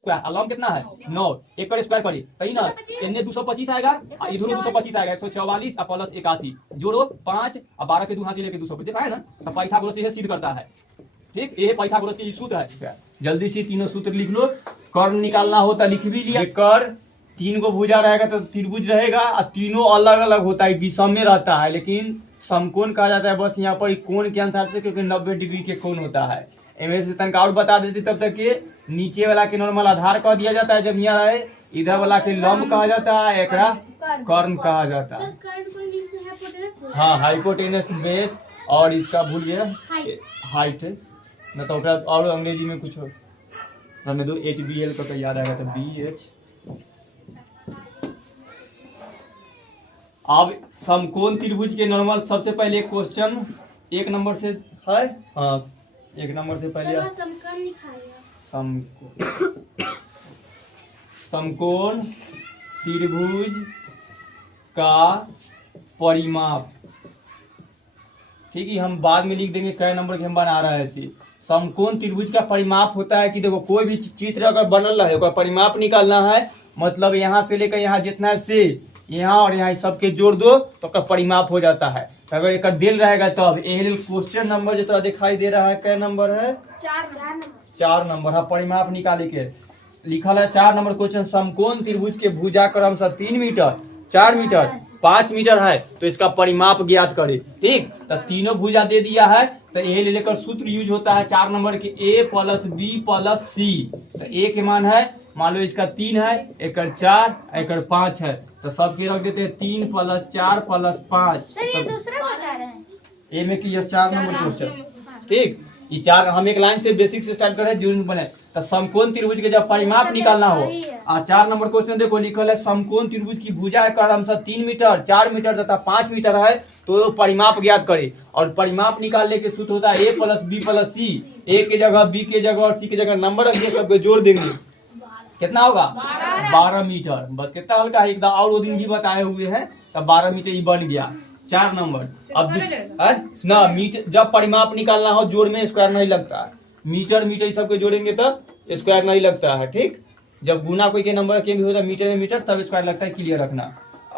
Square long कितना है 9 एक कर स्क्वायर करी कहीं ना इन्हें 225 आएगा इधर 225 आएगा 144 और प्लस 81 जोड़ो 5 और 12 के 2 हाथ से लेके 200 देखा है ना। तो पाइथागोरस ये सिद्ध करता है। ठीक ये पाइथागोरस के सूत्र है। जल्दी से तीनों सूत्र लिख लो। कर्ण निकालना होता लिख भी लिया। कर 3 को भुजा रहेगा तो त्रिभुज रहेगा और तीनों अलग अलग होता है विषम में रहता है लेकिन समकोण कहा जाता है बस यहाँ पर कोण के अनुसार से क्योंकि 90 डिग्री के कोण होता है। एमए से तनका और बता देती तब तक के नीचे वाला के नॉर्मल आधार कह दिया जाता है जब यहाँ है इधर वाला के लंब कहा जाता है एकरा कर्ण कहा जाता है। हाँ हाइपोटेनस बेस और इसका भूल गया हाइट है न तो और अंग्रेजी में कुछ हमने दो HBL का तो याद आएगा तो BH। अब समकोण त्रिभुज के नॉर्मल सबसे पहले क्वेश्चन 1 नंबर से है। हाँ 1 नंबर से पहले समकोण त्रिभुज का परिमाप। ठीक है हम बाद में लिख देंगे कै नंबर के हम बना रहे हैं ऐसे। समकोण त्रिभुज का परिमाप होता है कि देखो कोई भी चित्र अगर बनल है उसका परिमाप निकालना है मतलब यहाँ से लेकर यहाँ जितना से यहाँ और यहाँ सबके जोड़ दो तो उसका परिमाप हो जाता है। अगर एक दिल रहेगा तब क्वेश्चन नंबर जो तोरा दिखाई दे रहा है कै नंबर है 4 नंबर। हाँ परिमाप निकाले के लिखल है 4 नंबर क्वेश्चन। समकोण त्रिभुज के भुजा क्रम से 3 मीटर 4 मीटर 5 मीटर है तो इसका परिमाप ज्ञात करे। ठीक तो तीनों भुजा दे दिया है तो ये ले लेकर सूत्र यूज होता है 4 नंबर के A + B + C। तो A के मान है मान लो इसका 3 है एक 4 एक 5 है तो सबके रख देते हैं 3 + 4 + 5। ए में की 4 नंबर क्वेश्चन। ठीक ये 4 हम एक लाइन से बेसिक से स्टार्ट करें जीवन बने तो समकोण त्रिभुज के जब परिमाप निकालना हो 4 नंबर क्वेश्चन देखो लिखल है समकोण त्रिभुज की भुजा का क्रम 3 मीटर 4 मीटर तथा 5 मीटर है तो परिमाप ज्ञात करे। और परिमाप निकालने के सूत्र होता है A + B + C। A के जगह B के जगह और C के जगह नंबर रख दिए सबको जोड़ देंगे कितना होगा 12 मीटर। बस कितना हल्का है एकदम और वो दिन भी बताए हुए हैं तब 12 मीटर ये बन गया 4 नंबर। अब ना मीटर जब परिमाप निकालना हो जोड़ में स्क्वायर नहीं लगता है। मीटर मीटर सबके जोड़ेंगे तो स्क्वायर नहीं लगता है। ठीक जब गुना कोई के नंबर के भी होता है मीटर में मीटर तब स्क्वायर लगता है क्लियर रखना।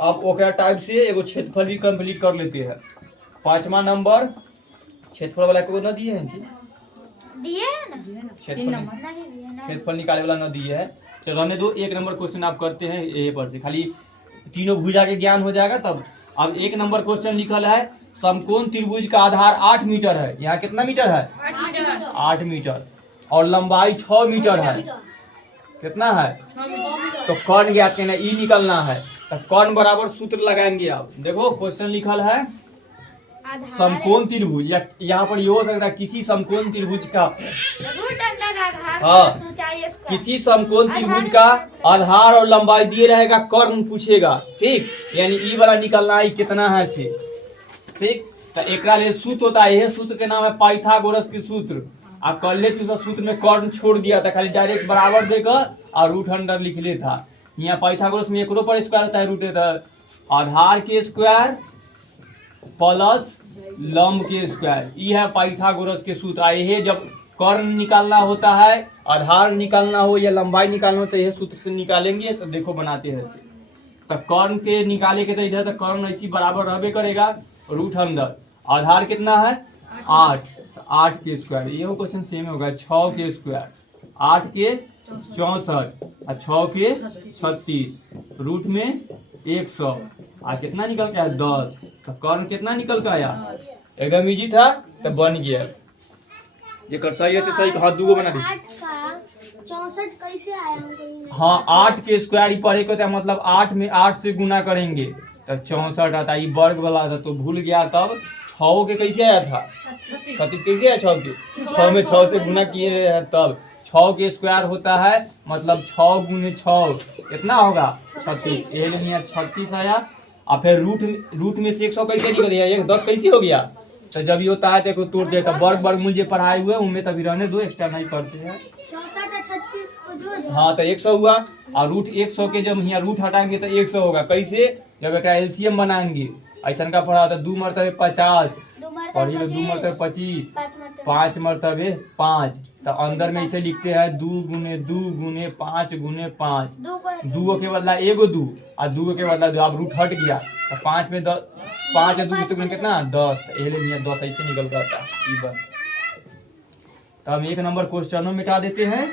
अब ओकरा टाइप से एगो क्षेत्रफल भी कंप्लीट कर लेते हैं। 5वां नंबर क्षेत्रफल वाला को न दिए हैं क्षेत्रफल निकाले वाला न दिए है। चलो हमने 1 नंबर क्वेश्चन आप करते हैं ए पर से खाली तीनों भुजा के ज्ञान हो जाएगा तब। अब 1 नंबर क्वेश्चन लिखल है समकोण त्रिभुज का आधार 8 मीटर है। यहाँ कितना मीटर है 8 मीटर और लंबाई 6 मीटर है। कितना है तो कर्ण ज्ञात करना ई निकलना है तो कर्ण बराबर सूत्र लगाएंगे। आप देखो क्वेश्चन लिखल है समकोण त्रिभुज या यहाँ पर ये हो सकता है किसी समकोण त्रिभुज का हाँ किसी समकोण त्रिभुज का आधार और लंबाई दिए रहेगा कर्ण पूछेगा। ठीक यानी ई वाला निकलना है कितना है से। ठीक तो एक सूत्र होता है यह सूत्र के नाम है पाइथागोरस के सूत्र। आ कर ले सूत्र में कर्ण छोड़ दिया था खाली डायरेक्ट बराबर देकर और √100 लिख ले था। यहाँ पाइथागोरस में एकरो पर स्क्वायर होता है √1 आधार के स्क्वायर प्लस लंब के स्क्वायर ये है पाइथागोरस के सूत्र। ये जब कर्ण निकालना होता है आधार निकालना हो या लंबाई निकालना हो तो यह सूत्र से निकालेंगे। तो देखो बनाते हैं तो कर्ण के निकाले के तो इधर तो कर्ण ऐसी बराबर रहबे करेगा √100 आधार कितना है 8 तो 8 के स्क्वायर ये क्वेश्चन सेम होगा 6 के स्क्वायर 8 के 64 और 6 के 36 रूट में 100 और कितना निकल के आया 10 तो कर्ण कितना निकल के आया एकदम इजी था तो बन गया। जेकर सही है से सही हाथ दूगो बना दी 64 कैसे आया हाँ 8 के स्क्वायर ही पढ़े को मतलब 8 में 8 से गुना करेंगे तब 64 आता ये वर्ग वाला था तो भूल गया। तब 6 के कैसे आया था 36 कैसे आया 6 के 6 में 6 से गुना किए हैं तब 6 के स्क्वायर होता है मतलब 6 × 6 कितना होगा 36 ये नहीं 36 आया। और फिर रूट में से 100 कैसे निकल गया 10 कैसे हो गया तो जब ये होता है देखो तोड़ दे तो वर्गमूल जो पढ़ाए हुए उनमें तभी रहने दो एक्स्ट्रा नहीं करते हैं। 64 हाँ तो 100 हुआ और √100 के जब यहाँ रूट हटाएंगे तो 100 होगा कैसे जब एक एलसीएम बनाएंगे ऐसा का पढ़ा था 2 मरतबे 50 और ये 2 मरतबे 25 5 मरतबे 5 तो अंदर में इसे लिखते हैं 2 गुने 2 गुने 5 गुने 5। दो को दू के बदला एगो 2 और 2 के बदला 2। अब रूट हट गया तो 5 में 10, 5 और 2 से गुने कितना 10। ये ले लिया 10 ऐसे निकल जाता है। ई बस तो हम 1 नंबर क्वेश्चन में मिटा देते हैं।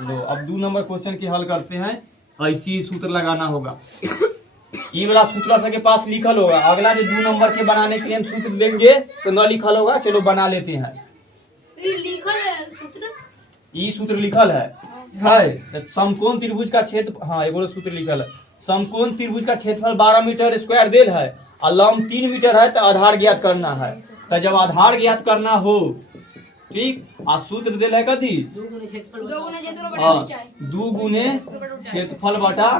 लो अब 2 नंबर क्वेश्चन के हल करते हैं। ऐसी सूत्र लगाना होगा। ये वाला सूत्र सबके पास लिखल होगा। अगला जो 2 नंबर के बनाने के लिए हम सूत्र लेंगे तो न लिखल होगा। चलो बना लेते हैं। लिखल है सूत्र। ये सूत्र लिखल है तो समकोण त्रिभुज का क्षेत्र, हाँ एगो सूत्र लिखल है। समकोण त्रिभुज का क्षेत्रफल 12 मीटर स्क्वायर देल है और लंब 3 मीटर है तो आधार ज्ञात करना है। तो जब आधार ज्ञात करना हो, ठीक, आ सूत्र देल है कथी 2 गुने क्षेत्रफल हाँ ऊंचाई। 2 गुने क्षेत्रफल बटा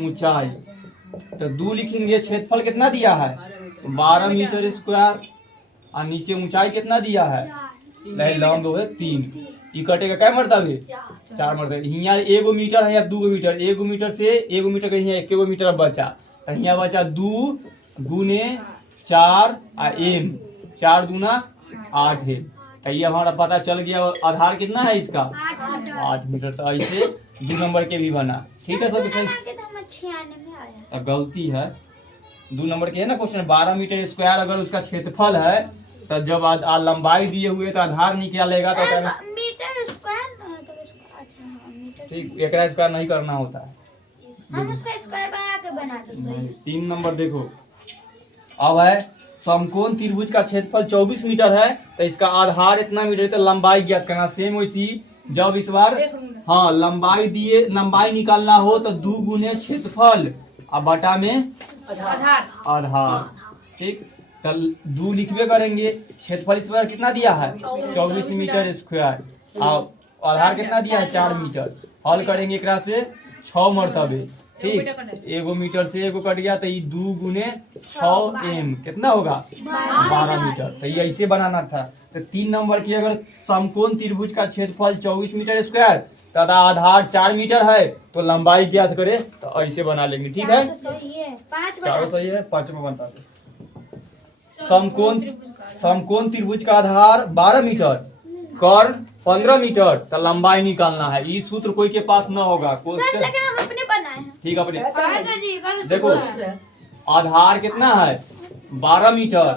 ऊंचाई। तो 2 लिखेंगे। क्षेत्रफल कितना दिया है 12 मीटर स्क्वायर और नीचे ऊंचाई कितना दिया है लंब है 3। ये कटेगा क्या मरतबे 4 मरतबे। यहाँ 1 मीटर है या 2 मीटर। 1 मीटर से 1 मीटर का यहाँ 1 मीटर बचा तो यहाँ बचा 2 गुने 4 और m 4 दूना 8 है। तो ये हमारा पता चल गया। आधार कितना है इसका 8 मीटर। तो ऐसे 2 नंबर के भी बना। ठीक है सब सही। तो गलती है 2 नंबर के है ना क्वेश्चन। 12 मीटर स्क्वायर अगर उसका क्षेत्रफल है तो जब लंबाई दिए हुए तो आधार निकालेगा तो मीटर स्क्वायर तो अच्छा हां मीटर ठीक। एक स्क्वायर नहीं करना होता है। हम उसका स्क्वायर बना के बनाते हैं। 3 नंबर देखो। अब है समकोण त्रिभुज का क्षेत्रफल 24 मीटर है तो इसका आधार इतना मीटर है तो लंबाई ज्ञात करना। सेम वैसी जब इस बार हाँ लंबाई निकालना हो तो 2 गुने क्षेत्रफल और बटा में आधार। ठीक तो 2 लिखबे करेंगे। क्षेत्रफल इस बार कितना दिया है 24 मीटर स्क्वायर और आधार कितना दिया है 4 मीटर। हल करेंगे एकरा से 6 मरतबे। ठीक 1 मीटर से 1 कट गया तो ये 2 गुने 6 m कितना होगा 12 मीटर। तो ये ऐसे बनाना था। तो 3 नंबर की अगर समकोण त्रिभुज का क्षेत्रफल 24 मीटर स्क्वायर तथा आधार 4 मीटर है तो लंबाई ज्ञात करे तो ऐसे बना लेंगे। ठीक है 4 सही है 5 में बनता है। समकोण त्रिभुज का आधार 12 मीटर कर्ण 15 मीटर तो लंबाई निकालना है। ये सूत्र कोई के पास न होगा क्वेश्चन। लेकिन हम अपने बनाए हैं। ठीक अपने देखो आधार कितना है 12 मीटर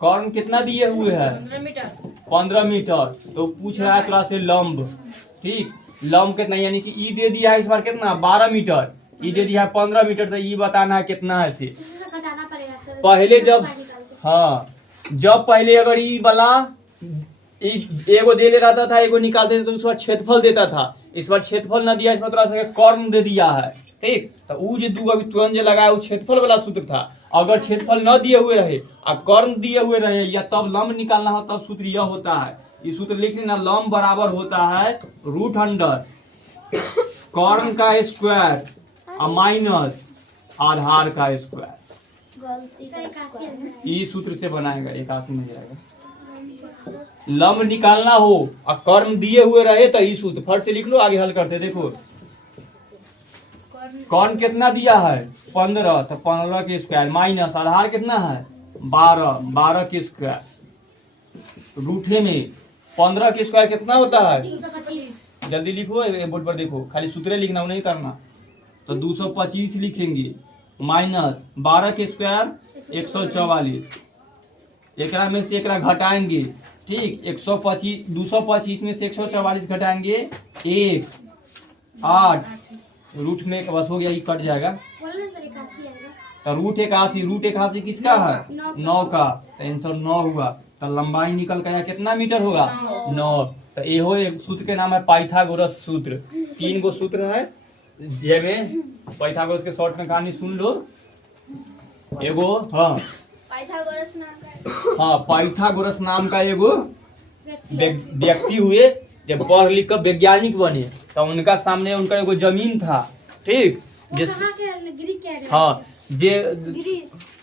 कर्ण कितना दिए हुए है 15 मीटर। तो पूछ रहा है थोड़ा से लंब। ठीक लंब कितना यानी कि ई दे दिया है इस बार कितना 12 मीटर। ई दे दिया है 15 मीटर तो ई बताना है कितना है से। घटाना पड़ेगा सर। पहले जब हाँ जब पहले अगर ई वाला एगो दे ले रहता था एगो निकालते थे तो उस बार क्षेत्रफल देता था। इस बार क्षेत्रफल न दिया इस बार थोड़ा सा कर्ण दे दिया है। ठीक तो वो जो 2 अभी तुरंत जो लगाया वो क्षेत्रफल वाला सूत्र था। अगर क्षेत्रफल न दिए हुए रहे और कर्ण दिए हुए रहे या तब लंब निकालना हो तब सूत्र यह होता है। ये सूत्र लिख लेना लंब बराबर होता है √अंडर कर्ण का स्क्वायर और माइनस आधार का स्क्वायर। ये सूत्र से बनाएगा 81 में जाएगा। लंब निकालना हो और कर्ण दिए हुए रहे तो ये सूत्र फट से लिख लो। आगे हल करते देखो कर्ण कितना दिया है 15 तो 15 के स्क्वायर माइनस आधार कितना है 12 के स्क्वायर रूठे में 15 के स्क्वायर कितना होता है जल्दी लिखो बोर्ड पर देखो। खाली सूत्र लिखना नहीं करना। तो 225 लिखेंगे माइनस 12 के स्क्वायर 144। एकरा में से एकरा घटाएंगे। ठीक 225 में से 144 घटाएंगे 1 8 रूट में बस हो गया ये कट जाएगा। तो √81 किसका है 9 का। तो आंसर 9 हुआ। तो लंबाई निकल कर कितना मीटर होगा 9। तो एहो एक सूत्र के नाम है पाइथागोरस सूत्र। 3 गो सूत्र है जेमें पाइथागोरस के शॉर्ट में कहानी सुन लो। एगो पाइथागोरस नाम का एगो व्यक्ति हुए जब पढ़ लिख कर वैज्ञानिक बने तो उनका सामने उनका एगो जमीन था। ठीक हाँ जे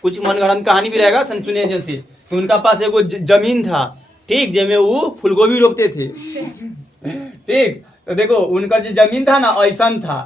कुछ मनगढ़ंत कहानी भी रहेगा सुनिए जैसे। तो उनका पास एगो जमीन था। ठीक जेमे वो फूलगोभी रोपते थे। ठीक तो देखो उनका जो जमीन था ना ऐसा था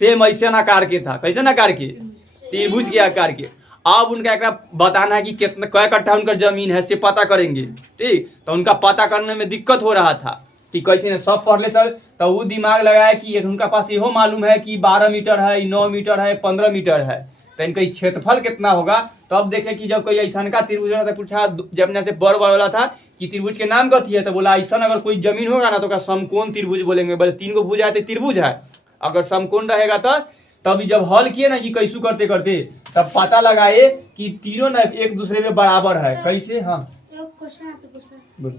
सेम ऐसे आकार के था। कैसे आकार के त्रिभुज के आकार के। अब उनका एक बताना है कि कितना कै कट्ठा उनका जमीन है से पता करेंगे। ठीक, तो उनका पता करने में दिक्कत हो रहा था कि कैसे ने सब पढ़ ले सर, तो वो दिमाग लगाया कि उनका पास यहो मालूम है कि 12 मीटर है, 9 मीटर है, 15 मीटर है, तो इनका क्षेत्रफल कितना होगा। तो अब देखे कि जब कोई ऐसा का त्रिभुज होता पूछा, जब अपने से बड़ वाला था कि त्रिभुज के नाम कथी है, तो बोला ऐसा अगर कोई जमीन होगा ना तो क्या समकोण त्रिभुज बोलेंगे। बोले 3 को भुज है तो त्रिभुज है, अगर समकोण रहेगा तो तभी जब हल किए ना कि कैसू करते करते तब पता लगाए कि तीनों ना एक दूसरे में बराबर है। कैसे? हाँ क्वेश्चन आपसे पूछना है, बोलो।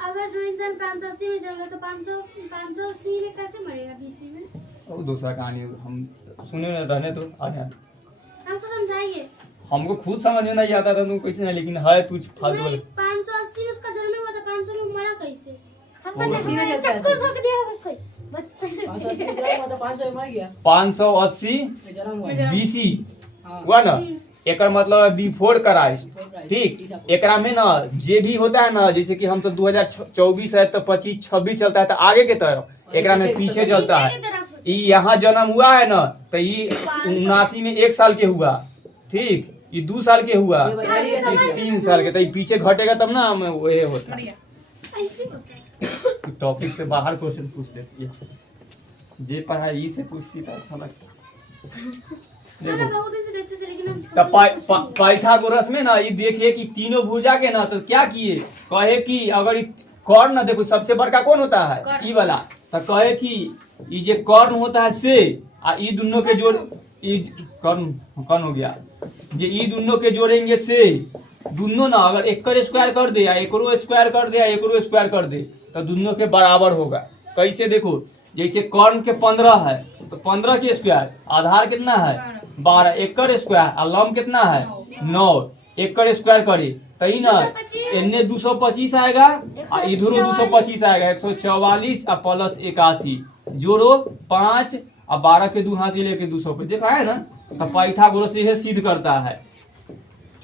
अगर जो इंसान 580 में जाएगा तो 580 में कैसे मरेगा, बीसी में? और दूसरा कहानी हम सुने न रहने तो आगे हमको समझाइए। हमको खुद समझ में नहीं आता था तुम कैसे नहीं, लेकिन है तुझ फालतू नहीं, वाले। 580 में उसका जन्म हुआ था, 500 में मरा कैसे? होगा। चक्कर ठोक दिया होगा कोई। 580 बीसी हुआ ना, एक मतलब बिफोर क्राइस्ट। ठीक, एकरा में ना जे भी होता है ना, जैसे कि हम सब 2024 है तो 25 26 चलता है, तो आगे के तरफ एकरा में पीछे चलता है। ये यहाँ जन्म हुआ है ना, तो ये 79 में 1 साल के हुआ। ठीक, ये 2 साल के हुआ, ये 3 साल के, तो ये पीछे घटेगा तब ना हमें वो होता है। टॉपिक से बाहर क्वेश्चन पूछ लेती है, जे पढ़ाई से पूछती तो अच्छा लगता। पाइथागोरस में ना ये देखिए कि तीनों भुजा के ना, तो क्या किए, कहे कि अगर कर्ण ना, देखो सबसे बड़का कौन होता है, ई वाला, तो कहे कि ये जे कर्ण होता है से आ ई दोनों के जोड़, ई कर्ण हो गया, जे ई दोनों के जोड़ेंगे से दोनों ना अगर एक स्क्वायर कर दे या एकरो स्क्वायर कर दे या एकरो स्क्वायर कर दे तो दोनों के बराबर होगा। कैसे? देखो जैसे कर्ण के 15 है तो 15 के स्क्वायर, आधार कितना है 12, एकड़ स्क्वायर, और लंब कितना है 9, एकड़ स्क्वायर करे तो ही ना इन्हें 225 आएगा और इधरो 225 आएगा, 144 और प्लस 81 जोड़ो 5 और 12 के 2 हाथ से लेके 200 पे, देखा है ना। तो पाइथागोरस यह सिद्ध करता है।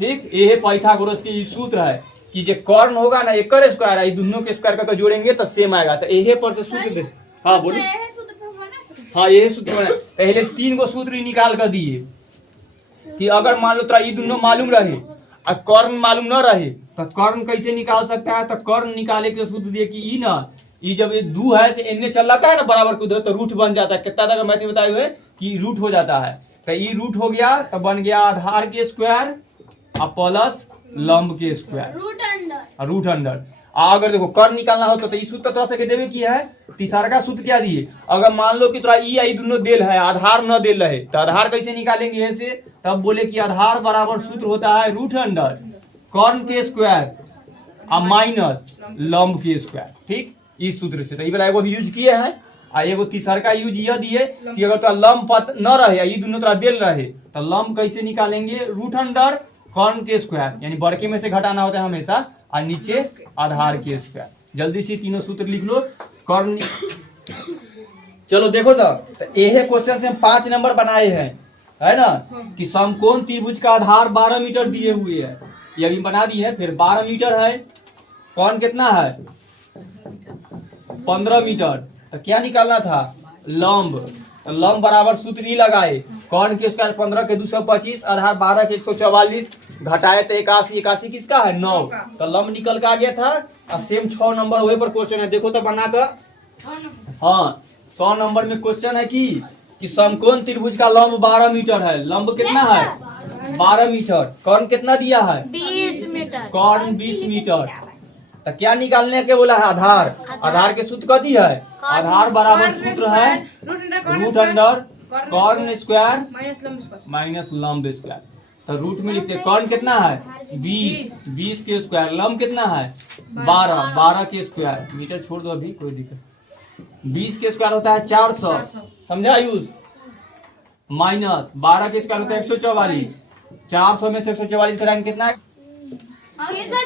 ठीक, यह पाइथागोरस के ये सूत्र है कि जो कर्ण होगा ना एकड़ स्क्वायर है, दोनों के स्क्वायर करके जोड़ेंगे तो सेम आएगा। तो यही पर से सूत्र दे। हाँ बोलो। हाँ यही सूत्र है। पहले 3 को सूत्र निकाल कर दिए कि अगर मान लो तेरा ये दोनों मालूम रहे और कर्ण मालूम न रहे तो कर्ण कैसे निकाल सकता है। तो कर्ण निकाले के सूत्र दिए कि ई ना, ये जब ये 2 है से इनने चल जाता है ना बराबर को तो रूट बन जाता है। कितना तक मैथ बताए हुए कि रूट हो जाता है। तो ये रूट हो गया तो बन गया आधार के स्क्वायर और प्लस लंब के स्क्वायर, रूट अंडर। अगर देखो कर्ण निकालना हो तो ई सूत्र थोड़ा सा देवे की है। तीसरा का सूत्र क्या दिए, अगर मान लो कि थोड़ा ई आई दोनों देल है, आधार न देल रहे तो आधार कैसे निकालेंगे ऐसे, तब बोले कि आधार बराबर सूत्र होता है रूट अंडर कर्ण के स्क्वायर और माइनस लंब के स्क्वायर। ठीक, इस सूत्र से तो ये वाला एगो यूज किए हैं। आ एगो तीसरा का यूज यह दिए कि अगर तो लंब पत न रहे, ये दोनों तरह देल रहे तो लंब कैसे निकालेंगे, रूट अंडर कर्ण के स्क्वायर, यानी बड़के में से घटाना होता है हमेशा, और नीचे आधार के स्क्वायर। जल्दी से तीनों सूत्र लिख लो। कर्ण चलो देखो तो यह क्वेश्चन से हम 5 नंबर बनाए हैं, है ना, कि समकोण त्रिभुज का आधार 12 मीटर दिए हुए है, ये अभी बना दी है। फिर 12 मीटर है, कर्ण कितना है 15 मीटर, तो क्या निकालना था लंब। तो लंब बराबर सूत्र ही लगाए, कर्ण के स्क्वायर 15 के 225, आधार 12 के 144, घटाए तो 81, 81 किसका है 9, तो लंब निकल के आ गया था। और सेम 6 नंबर वही पर क्वेश्चन है, देखो तो बनाकर। हाँ 100 नंबर में क्वेश्चन है कि समकोण त्रिभुज का लंब 12 मीटर है, लंब कितना है 12 मीटर, कर्ण कितना दिया है 20 मीटर, कर्ण 20 मीटर। तो क्या निकालने के बोला है आधार, आधार के सूत्र कथी है, आधार बराबर सूत्र है रूट अंडर कर्ण स्क्वायर माइनस लंब स्क्वायर। तो रूट में लिखते कर्ण कितना है 20 के स्क्वायर, लंब कितना है 12 के स्क्वायर, मीटर छोड़ दो अभी कोई दिक्कत। 20 के स्क्वायर होता है 400, समझा यूज, माइनस 12 के स्क्वायर होता है 144, 400 में से 144 कराएंगे कितना है 256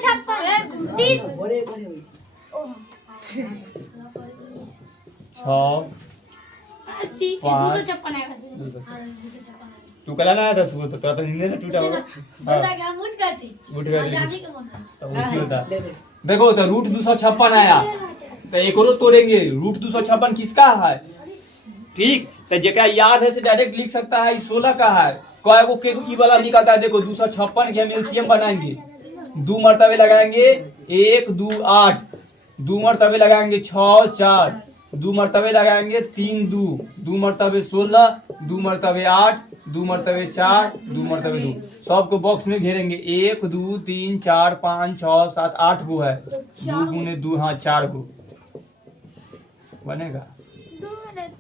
तू कला ना 10 वो तो तेरा तो नींद ना टूटा होगा। उठ गया तो उसी होता। देखो तो रूट 256 आया तो एक और तोड़ेंगे, रूट 256 किसका है। ठीक, तो जेका याद है से डायरेक्ट लिख सकता है 16 का है, कय गो के ई वाला निकलता है, देखो 256 के हम एलसीएम बनाएंगे। 2 मरतबे लगाएंगे 1 2 8, 2 मरतबे लगाएंगे 6 4, 2 मरतबे लगाएंगे 3 2, 2 मरतबे 16, 2 मरतबे 8, 2 मरतबे 4, 2 मरतबे 2, सबको बॉक्स में घेरेंगे। 1 2 3 4 5 6 7 8 गो है, 2 गुने 2, हाँ 4 गो बनेगा।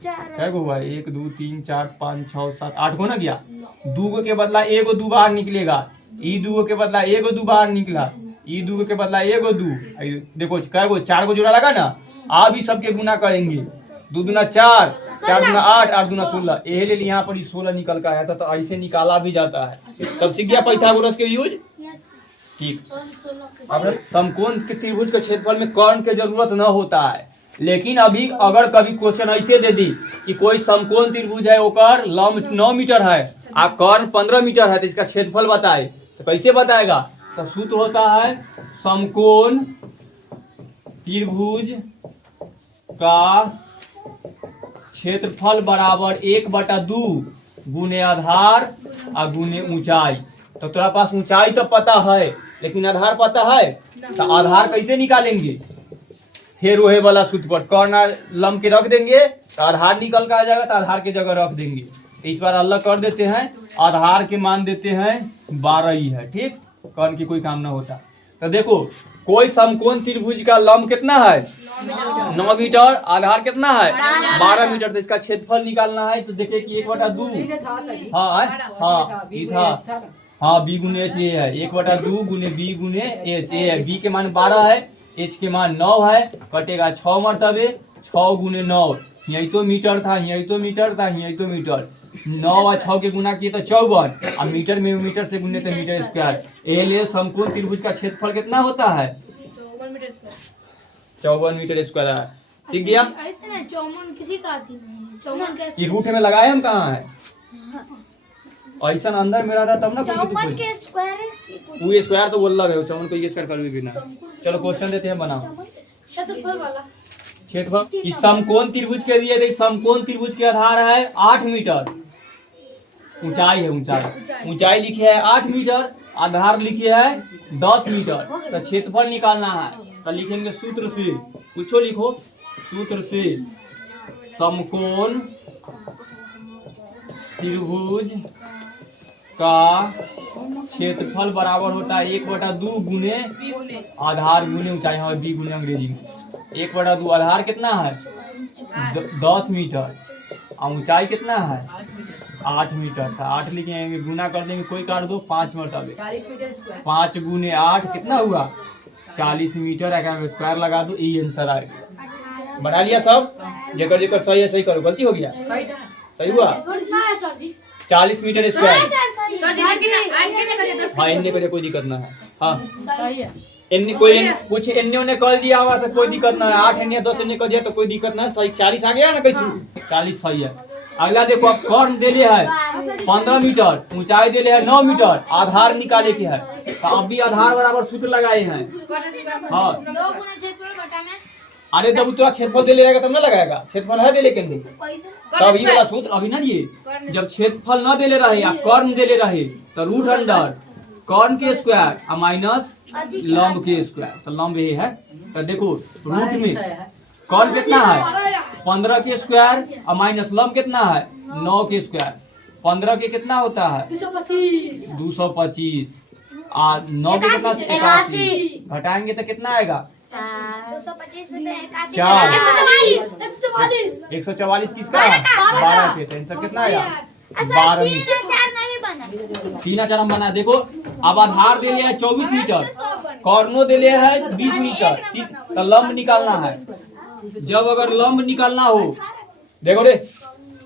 क्या गो हुआ? 1 2 3 4 5 6 7 8 गो ना गया। 2 गो के बदला 1 गो 2 बाहर निकलेगा, ई 2 गो के बदला 1 गो 2 बाहर निकला, ई 2 गो के बदला 1 गो 2, देखो क्या गो 4 गो जोड़ा लगा ना। आप ही सबके गुना करेंगे, 2 दूना 4, 4 दूना 8, 8 दूना 16, यही ले यहाँ पर 16 निकल का आया था, तो ऐसे निकाला भी जाता है। सब सीख गया पाइथागोरस के यूज, ठीक। अब समकोण के त्रिभुज के क्षेत्रफल में कर्ण की जरूरत न होता है, लेकिन अभी अगर कभी क्वेश्चन ऐसे दे दी कि कोई समकोण त्रिभुज है, ओकर लंब 9 मीटर है आ कर्ण 15 मीटर है, तो इसका क्षेत्रफल बताए, तो कैसे बताएगा? तो सूत्र होता है समकोण त्रिभुज का क्षेत्रफल बराबर 1/2 गुने आधार आ गुने ऊंचाई। तो तोरा पास ऊंचाई तो पता है लेकिन आधार पता है, तो आधार कैसे निकालेंगे? फिर वही वाला सूत्र पर कर्ण लंब के रख देंगे तो आधार निकल कर आ जाएगा, तो आधार के जगह रख देंगे। इस बार अलग कर देते हैं, आधार के मान देते हैं 12 ही है, ठीक। कर्ण की कोई काम ना होता। तो देखो कोई समकोण त्रिभुज का लंब कितना है? 9 मीटर, आधार कितना है? 12 मीटर। तो इसका क्षेत्रफल निकालना है, तो देखे कि 1/2, हाँ बी गुने एच ए है, 1/2 गुने बी गुने एच ए है। बी के मान 12 है, एच के मान 9 है, कटेगा 6 मरतबे, 6 गुने 9, यही तो मीटर था, यही तो मीटर था, यही तो मीटर। 9 और 6 के गुना किए तो 54, और मीटर में मीटर से गुने तो मीटर स्क्वायर। ए समकोण त्रिभुज का क्षेत्रफल कितना होता है? 54 मीटर स्क्वायर है। ठीक गया? ऐसे ना 54 किसी का आती नहीं, 54 के रूट में लगाए हम कहाँ है? ऐसा अंदर में रहा था तब ना। 54 के स्क्वायर है, वो स्क्वायर तो बोल रहा है, 54 को ये स्क्वायर कर भी बिना। चलो क्वेश्चन देते हैं, बनाओ क्षेत्रफल वाला। क्षेत्रफल इस समकोण त्रिभुज के दिए थे, समकोण त्रिभुज के आधार है 8 मीटर, ऊंचाई है, ऊंचाई लिखी है 8 मीटर, आधार लिखी है 10 मीटर। तो क्षेत्रफल निकालना है, तो लिखेंगे सूत्र से, कुछो लिखो, सूत्र से समकोण त्रिभुज का क्षेत्रफल बराबर होता है 1/2 गुने आधार गुने ऊंचाई, हाँ बी गुने अंग्रेजी में। 1/2 आधार कितना है? 10 मीटर, और ऊंचाई कितना है? 8 मीटर था। 8 लिखेंगे, गुना कर देंगे, कोई काट दो, 5 मरतबे 5 गुने 8 कितना हुआ? 40 मीटर। अगर स्क्वायर लगा दो, यही आंसर आएगा। बना लिया सब? जेकर जेकर सही है सही करो, गलती हो गया सही हुआ? 40 मीटर स्क्वायर। हाँ इन्ने को कोई दिक्कत ना है, हाँ इन्ने कोई कुछ इन्ने ने कर दिया हुआ तो कोई दिक्कत ना है। 8 इन्ने 10 इन्ने कर दिया तो कोई दिक्कत ना है, सही 40 आ गया ना, कैसे 40 सही है। अगला देखो, अब कर्ण देले है 15 मीटर, ऊंचाई देले है 9 मीटर, आधार निकाले के है, तो अब भी आधार बराबर सूत्र लगाए हैं। हाँ 2 गुना क्षेत्रफल बटा में, अरे जब तोरा क्षेत्रफल दे रहेगा तब ना लगाएगा, क्षेत्रफल है दे लेकिन तब ये वाला सूत्र अभी ना दिए। जब क्षेत्रफल न देले रहे या कर्ण देले रहे तो रूट अंडर कर्ण के स्क्वायर और माइनस लंब के स्क्वायर, तो लंब ये है। तो देखो रूट में कर्ण कितना है? 15 के स्क्वायर और माइनस लंब कितना है? 9 के स्क्वायर। 15 के कितना होता है? 225 और 9 के कितना? 81। घटाएंगे तो कितना आएगा? 225 में से 81 चार। 144 किसका है? 12 के। तो कितना आएगा? 12 मीटर। 3 4 हम बना। देखो अब आधार दे लिया है 24 मीटर, कॉर्नो दे लिया है 20 मीटर, तो लंब निकालना है। जब अगर लंब निकालना हो, देखो रे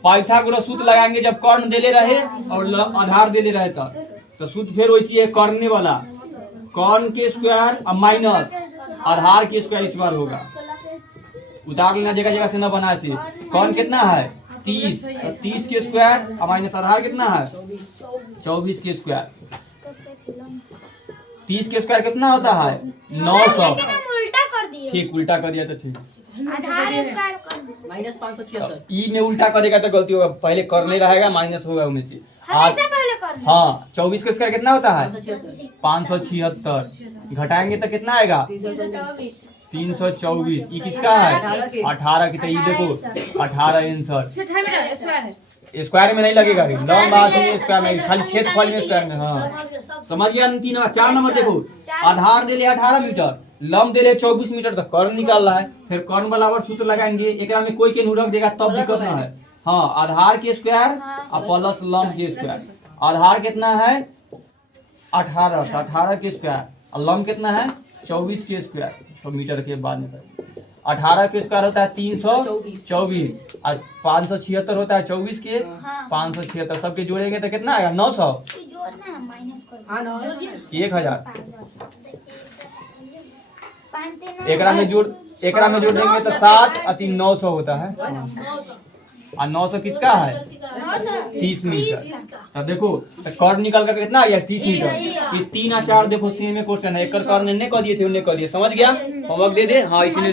पाइथागोरस सूत्र लगाएंगे जब कर्ण देले रहे और आधार देले रहे तो सूत्र फिर वैसी है, कर्णे वाला कर्ण के स्क्वायर और माइनस आधार के स्क्वायर इस बार होगा। उतार लेना जगह जगह से न बना से। कर्ण कितना है? 30, 30 के स्क्वायर और माइनस आधार कितना है? 24 के स्क्वायर। 30 के स्क्वायर कितना होता है? 900। उल्टा कर दिए, ठीक उल्टा कर दिया तो ठीक। आधार स्क्वायर कर -576। ई में उल्टा करेगा तो गलती होगा, पहले करने रहेगा माइनस होगा उनमें से। आज हमेशा पहले करना। हाँ 24 का स्क्वायर कितना होता है 576। 576, घटाएंगे तो कितना आएगा 324। 324। ये किसका है 18 की, तो ये देखो 18 आंसर। स्क्वायर में नहीं लगेगा, लॉन्ग बात है स्क्वायर में, खाली क्षेत्रफल में स्क्वायर में। हाँ समझ गया। 3 नंबर 4 नंबर देखो, आधार दे ले 18 मीटर, लंब दे ले 24 मीटर, तो कर्ण निकाल रहा है। फिर कर्ण बराबर सूत्र लगाएंगे, एक में कोई के रख देगा तब दिक्कत ना है। हाँ आधार के स्क्वायर और प्लस लंब के स्क्वायर। आधार कितना है 18, तो 18 के स्क्वायर, और लंब कितना है 24 के स्क्वायर। तो मीटर के बाद में 18 के स्क्वायर होता है 324, और 576 होता है 24 के। 576 सबके जोड़ेंगे तो कितना आएगा 900, जोड़ना है माइनस कर। हाँ ना 1000। 5 एकरा में जोड़ देंगे तो 7 और 3 900 होता है। और 900 किसका है 30 मीटर। अब देखो तो कर्ण निकल कर कितना आ गया 30 मीटर। ये 3 और 4 देखो सेम में क्वेश्चन है, एक कर्ण ने कर दिए थे, उन्हें कर दिए। समझ गया, होमवर्क दे दे। हाँ इसी ने